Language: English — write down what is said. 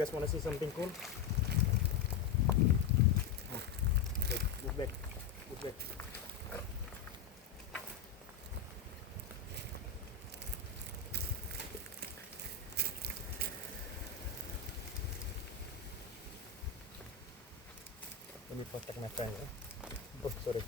guys want to see something cool? Move back. Move back. Let me protect my friend. Oh, sorry.